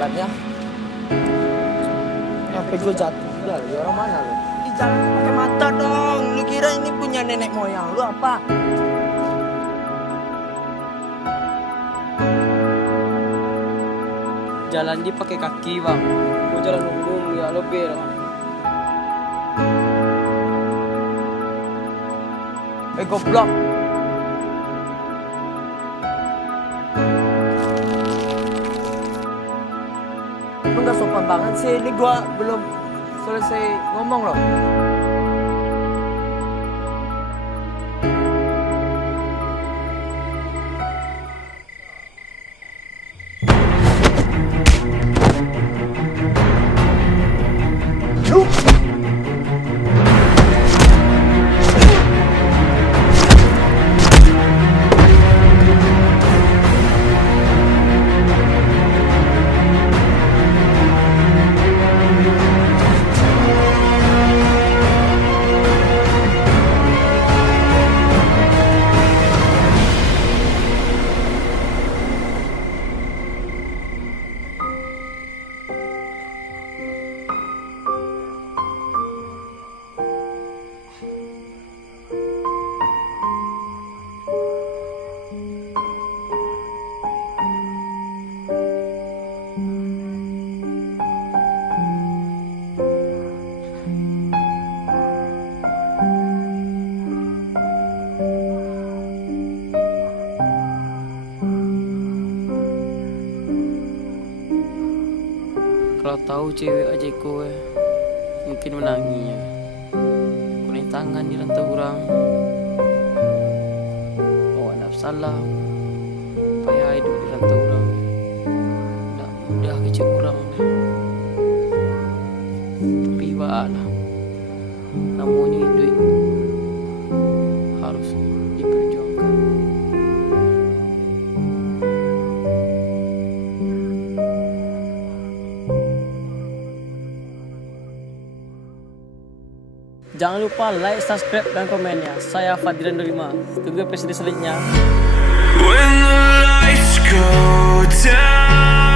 jalannya. Sampai gue jatuh. Udah, lu orang mana lu? Di jalan pakai mata dong. Lu kira ini punya nenek moyang lu apa? Jalan dia pakai kaki bang. Mau jalan umum ya lebih lah. Goblok. Lu gak sopan banget sih. Ini gua belum selesai ngomong loh. Kalau tahu cewek aja kowe mungkin menanginya. Kuning tangan di rantau orang. Oh anak salah. Payah hidup di rantau orang. Nggak mudah kecil orang dah. Tapi baiklah. Namanya duit harus diperjuangkan. Jangan lupa like, subscribe, dan komennya. Saya Fadrian Dorima. Tunggu episode selanjutnya. When the lights go down